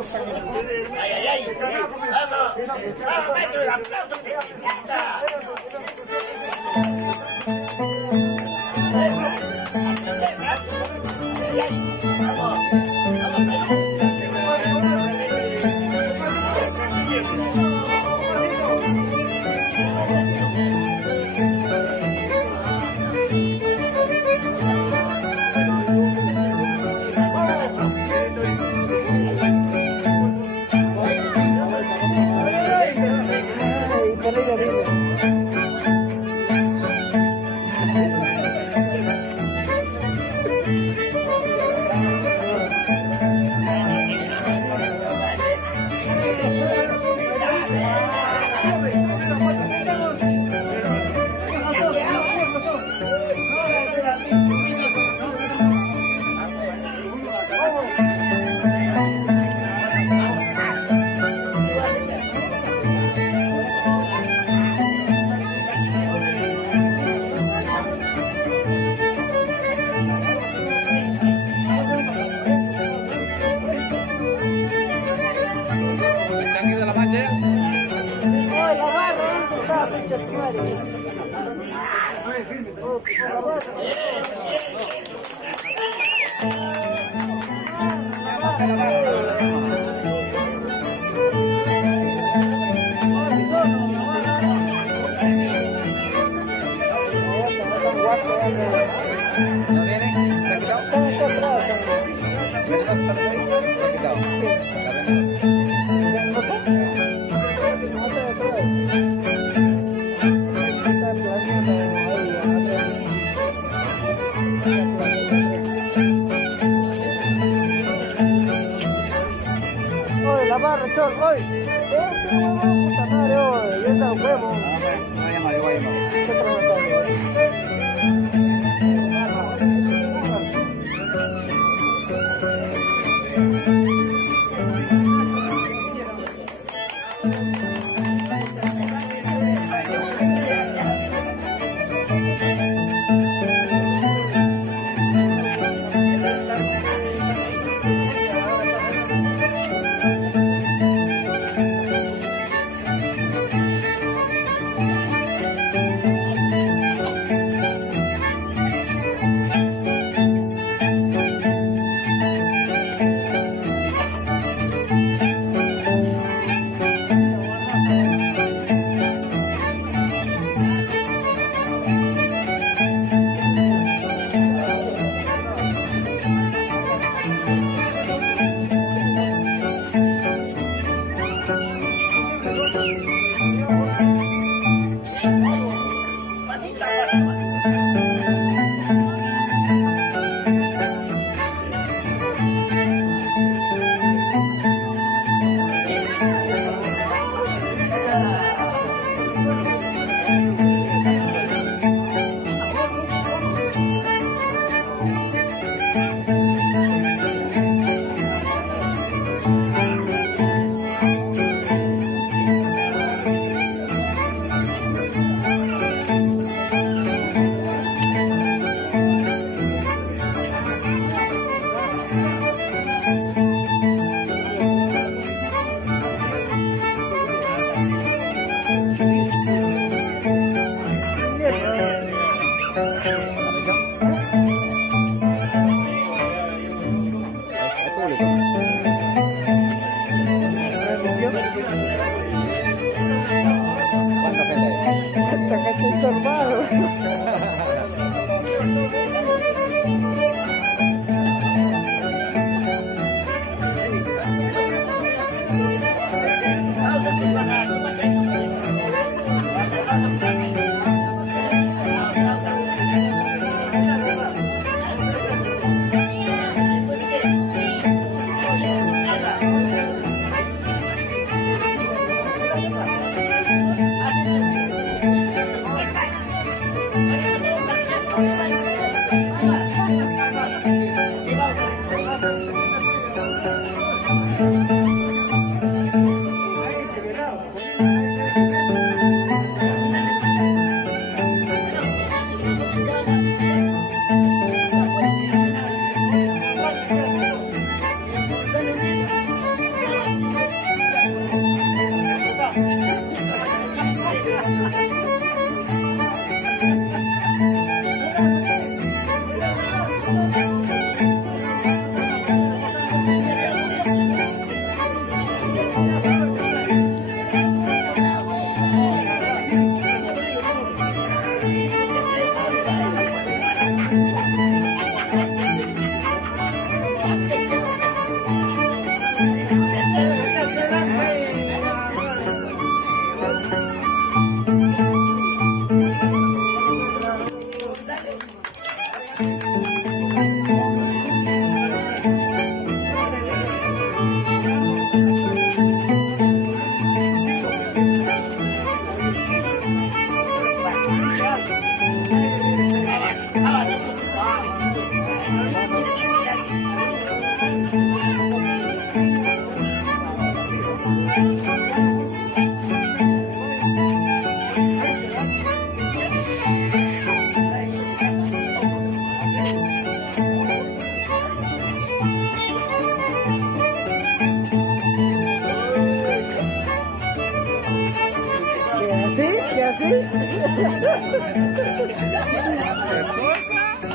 Ay, ay, ay. Vamos. Vamos, maestro, el aplauso. Esa. Ay, ay. Vamos.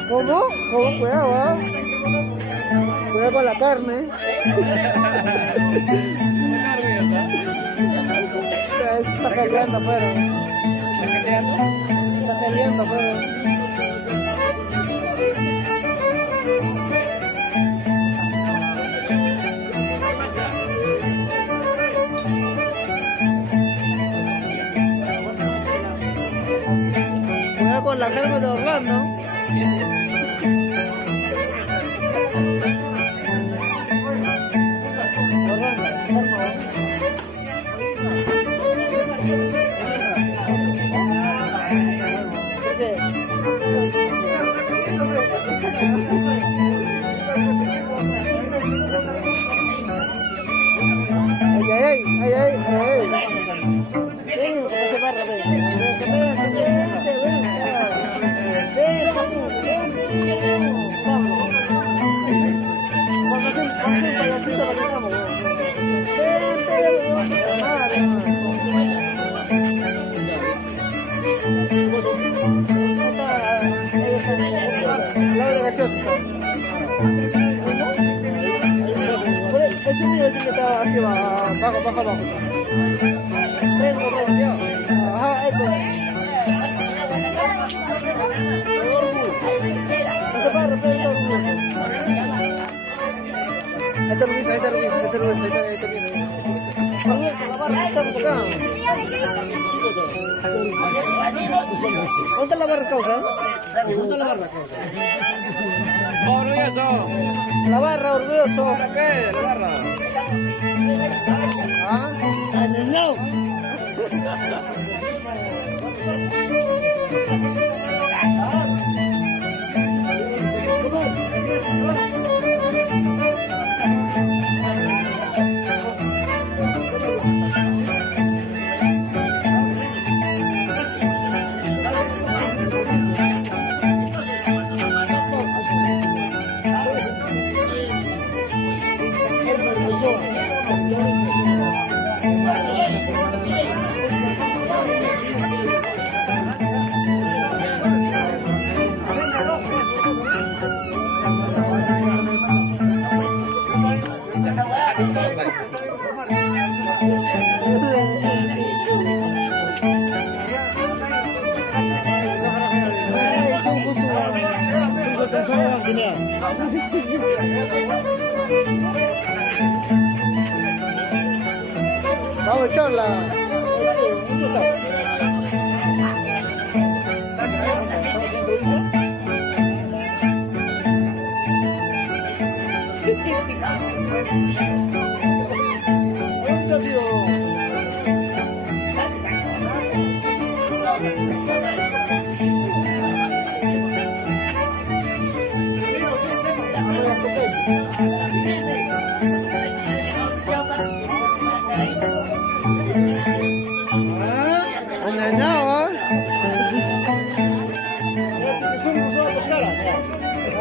¿Cómo? ¿Cómo? Cuidado, ¿ah? Cuidado con la carne. Está caliente afuera. Está caliente afuera. Cuidado con la carne de Orlando. Ese mío, ese que está aquí abajo. Ajá, eso. Ahí está Luis. ¿Dónde está la barra, causa? ¿Dónde está la barra, causa? Orgulloso. La barra, orgulloso. ¿Para qué? La barra. ¿Ah? ¡Anelao! Vamos a echarla.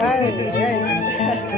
Ay, ay, ay.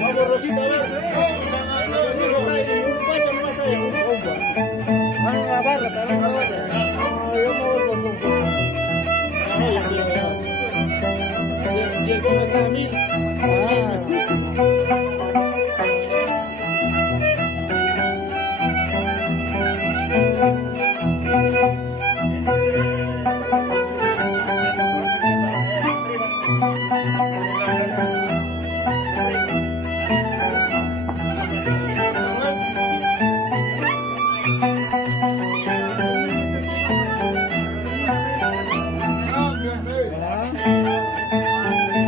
Vamos, Rosita, a ver. Vamos a la barra, para la barra. No, yo no voy con su. Si el cono está a 1000.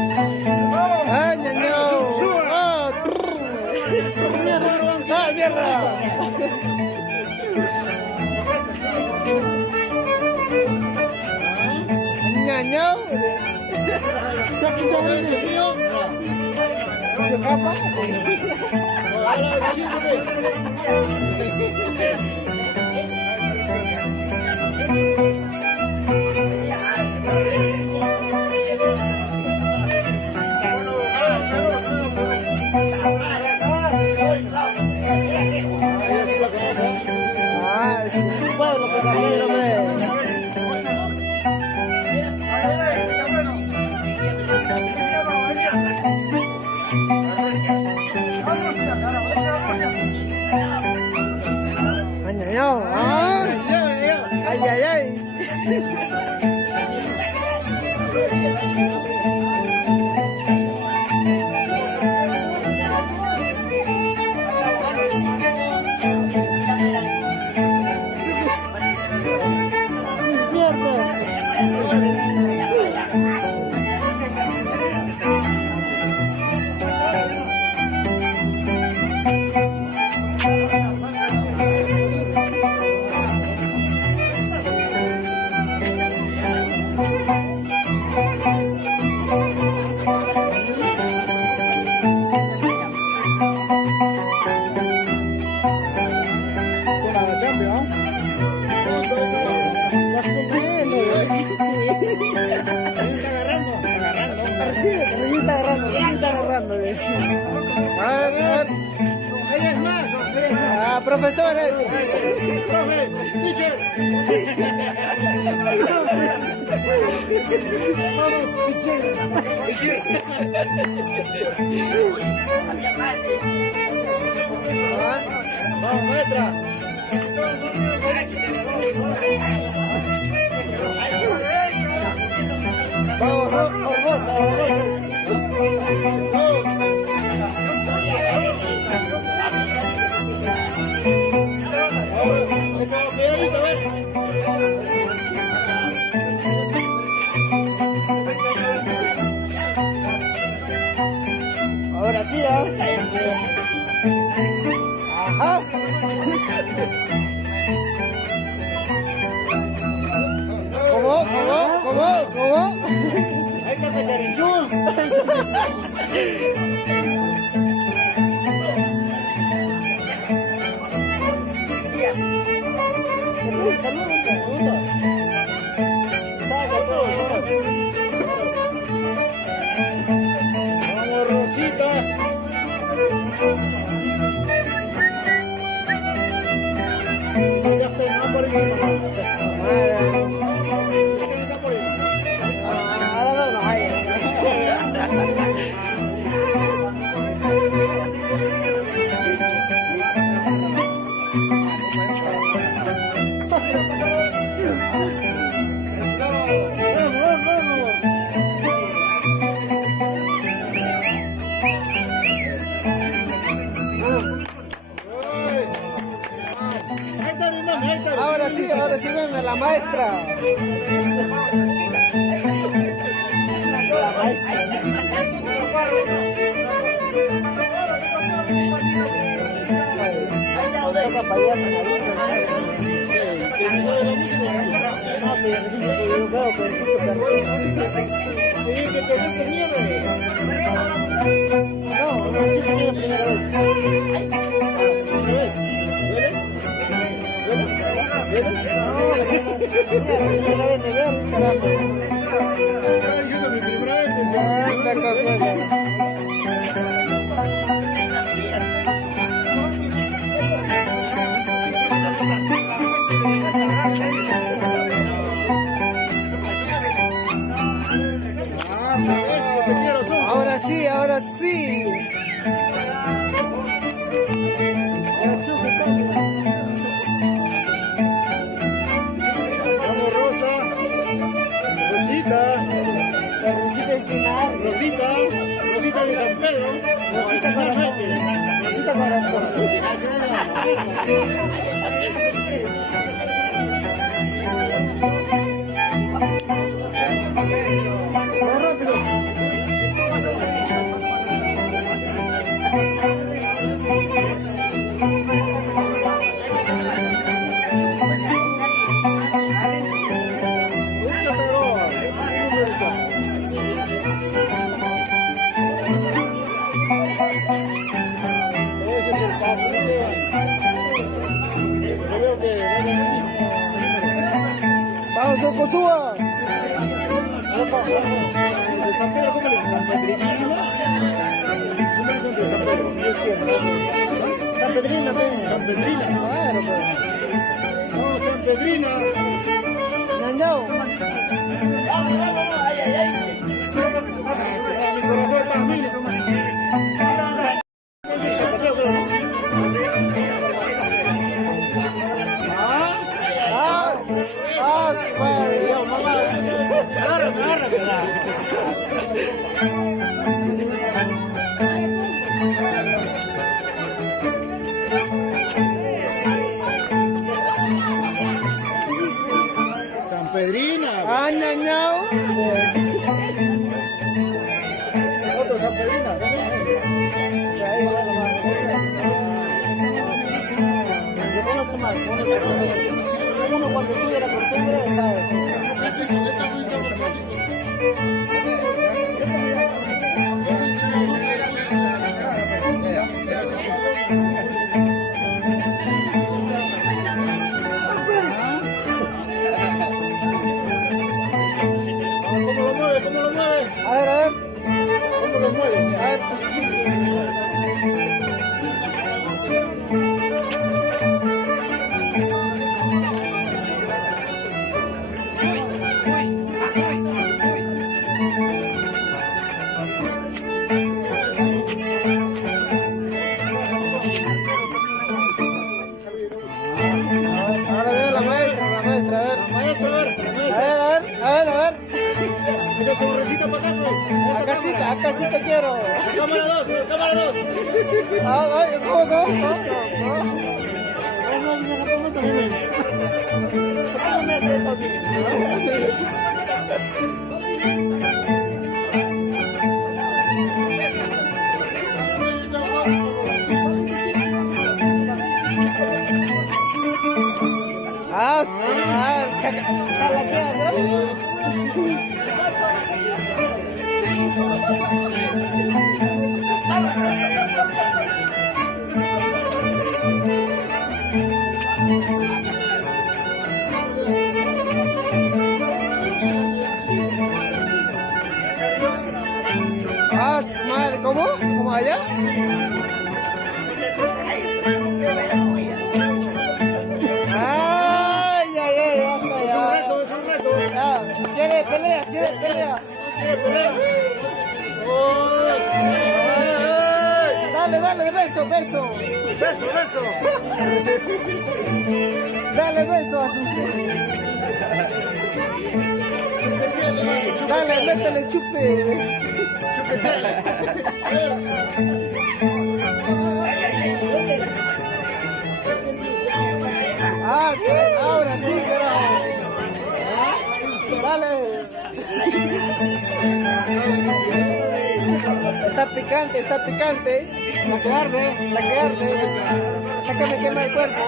¡Ah, ñaño! ¡Ah, ¡ah, mierda! ¡Ñaño! ¿Qué papa? Ah, es un pueblo, pues, amigo, ñaño. Ay, ay, ay. Más o menos, sí, está agarrando. A ver. Ella es más, Ah, profesores. profe, teacher. Vamos, maestra. Vamos, Eso, cuidadito, a ver. ahora sí, ¿ah? Ajá. ¿Cómo? Ahí está Cacharinchún. Vamos, Rosita. Ya está, no por ahí. Es que no está por ahí. Ahora sí viene la maestra. La maestra. Esa payasa, no, pero recién yo veo que escucho que no, recién que viene primera vez. No, primera vez de ver, carajo. Estaba diciendo mi primera vez, pues ya. Eso te quiero, son. Ahora sí, ahora sí. Vamos, Rosa. Rosita. La Rosita Espinar. Rosita. Rosita de San Pedro. Rosita Corazón. Rosita Corazón. Ese es el paso, no se van. Yo veo que van a venir. Vamos, Ocosúa. ¿De San Pedro cómo le dicen? ¿San Pedrino? ¿Cómo le dicen de San Pedro? San Pedrina, pues. San Pedrina. Claro, pues. No, San Pedrina. Ñañao. Ah, se va mi corazón también. Madre, Dios, mamá. Agárrame, agárrame. San Pedrina. Ah, Ñañao. Otro San Pedrina. Ahí va la mano. Yo conozco más, uno cuando estudia la costumbre, sabe. ¿Cómo lo mueve? ¿Cómo lo mueve? A ver. ¿Cómo lo mueve? A ver. Ahora veo la maestra, a ver. Maestro, a ver. A ver. Esa sonrisita para acá, pues. Acá sí te quiero. Cámara 2, cámara 2. ¿Cómo? Chalaquea, ¿no? Madre, ¿cómo? ¿Cómo allá? Ay, ya. Es un reto. ¿Quiere pelea? ¿Quiere pelea? Dale, beso. Beso. Dale beso a su... Dale, métele chupe. Sí, ahora sí, carajo. Dale. Está picante. La que arde. La que arde. La que me quema el cuerpo.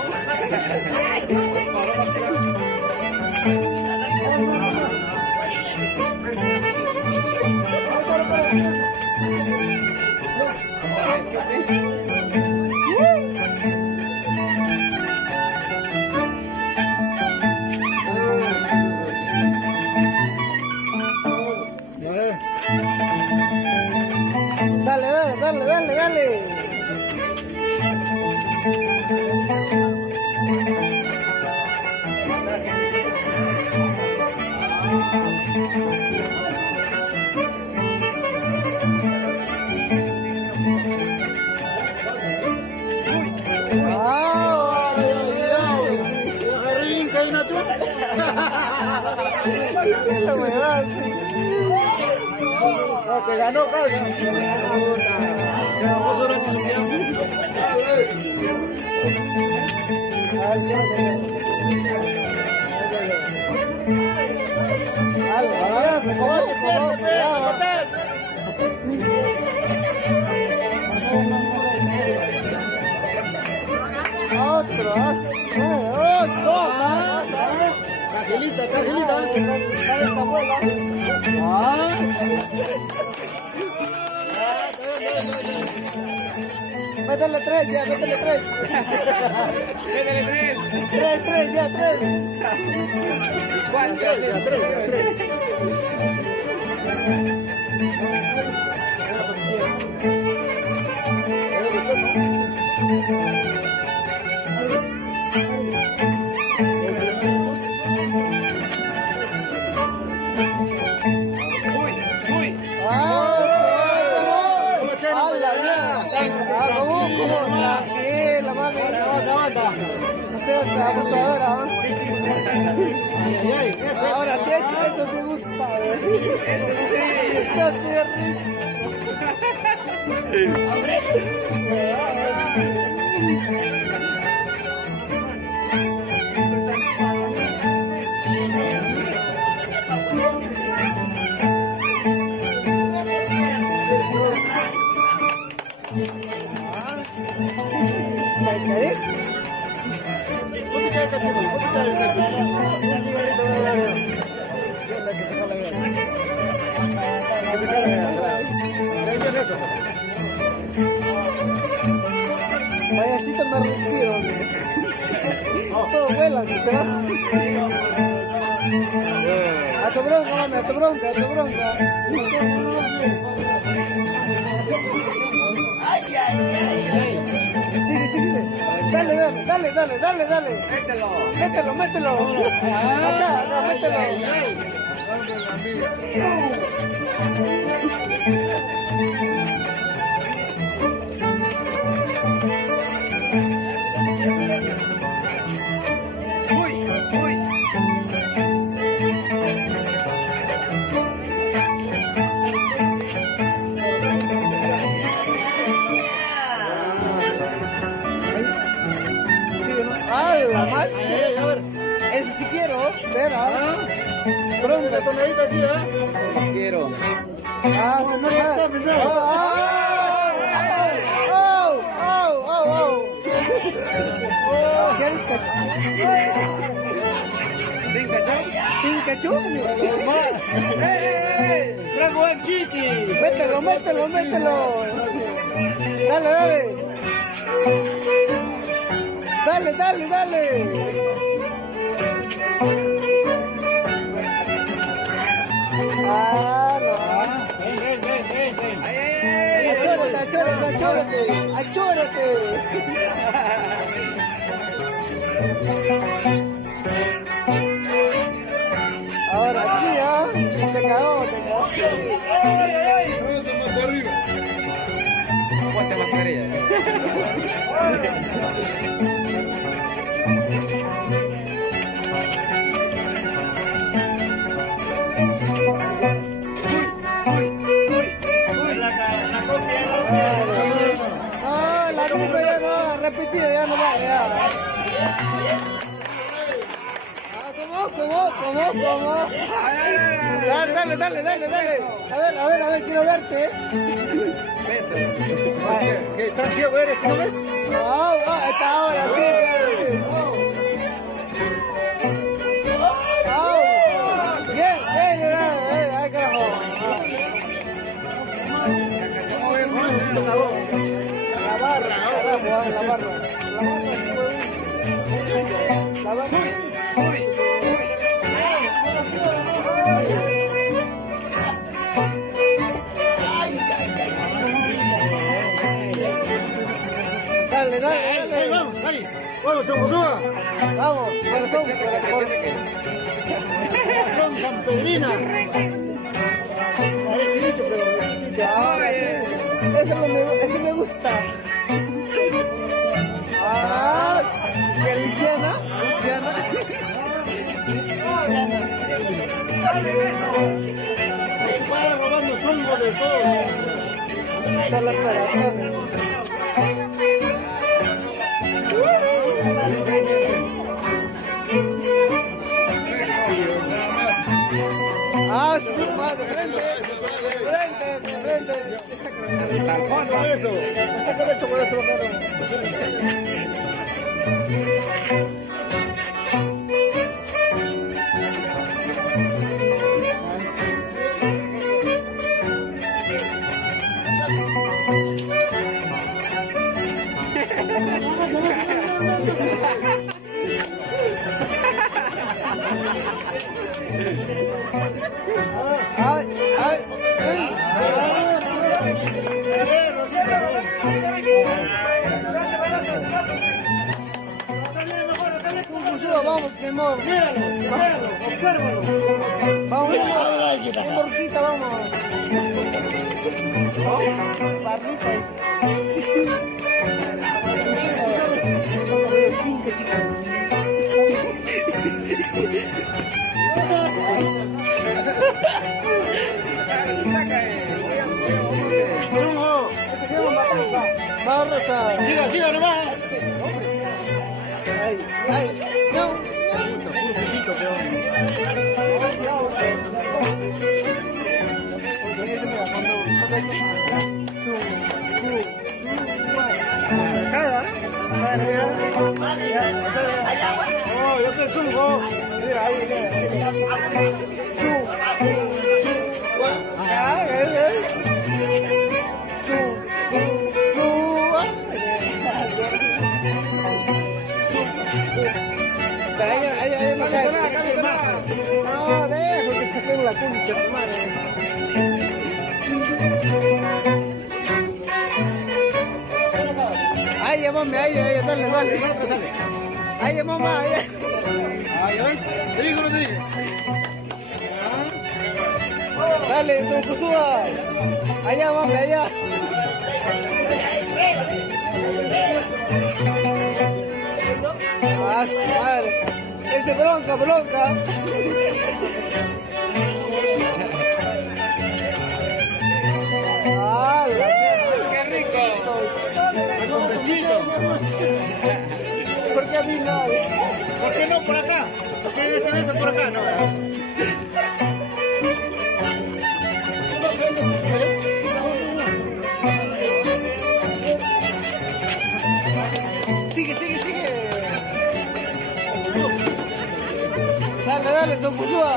Dale. Sí, la huevaste. No, te ganó, causa. Ya, vos ahora te subías. Otro, Agilita, está agilita. Métele 3 ya, métele 3. Métele 3. 3, ya, 3. ¿Cuánto? Ya, tres. Uy. ¿Cómo? Tranquila, mami. No seas abusadora, ¿ah? Ahora sí, eso me gusta. Esto sí es rico. Payasito me retiro. Todos vuelan, se va. A tu bronca, mami, a tu bronca, a tu bronca. Sigue. Dale. Mételo. Acá, mételo. Uy. ¡Hala, más! Eso sí quiero, espera. Bronca, tonadita así, ¿ah? Quiero. ¿Quieres ¿Sin cachú? ¡Trago el chiqui! Mételo. Dale. No. Achórate. Ahora sí, ¿ah? Te cagó. Más arriba. Ponte mascarilla. La rumba ya no, repetida, ya no va, ya. ¿Cómo? Dale. A ver, quiero verte. ¿Qué tan ciego eres? ¿Que no ves? Hasta ahora sí. Bien, ay, carajo. La barra. Dale. Vamos, suba. Vamos, corazón. Son San Pedrina. Parece mucho, pero... Ahora sí. Eso me gusta. ¿Qué, Luciana? Para robando zongo de todos. Está la corazón. Ah, sí, más de frente. De frente. Por eso. Saca eso, por eso, ay. Vamos, mi amor. Obsérvalo. Vamos, amorcita, vamos. Barritas. Cinco, chicas. Vamos, Rosa. Siga nomás. Ay, no. Puro pisito, peón. Oh, yo te subo. Mira, ahí, mira. Ahí no cae. No, dejo que saquen la concha, su madre. Ahí, llámame, ahí, dale. Ahí, mamá, ahí. Ahí ves. Te digo, no te dije. Dale, son Josué. Allá, mami, allá. Ah, madre. Ese bronca. Ah, ¡Qué rico! Con besito. ¿por qué a mí no? ¿Por qué no por acá? ¿Por qué ese beso por acá? No. Sigue. Dale, son Josué.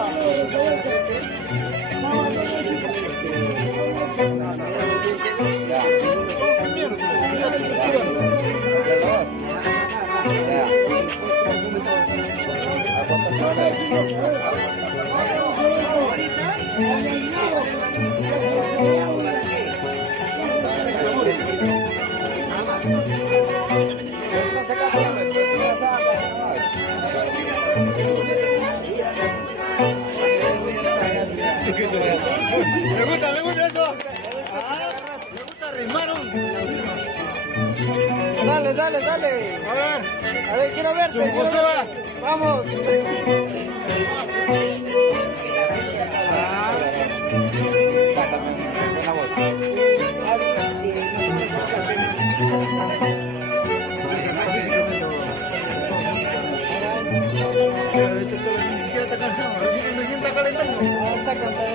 Me gusta eso. Me gusta rimar. Dale. A ver, quiero verte. Vamos. Ni siquiera está cansado. Recién está calentando. Está cantando.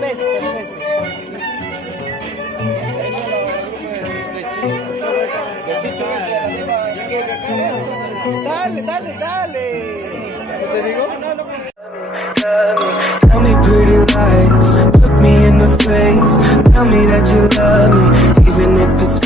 Beso. Dale. ¿Qué te digo? Tell me pretty lies, look me in the face. Tell me that you love me, even if it's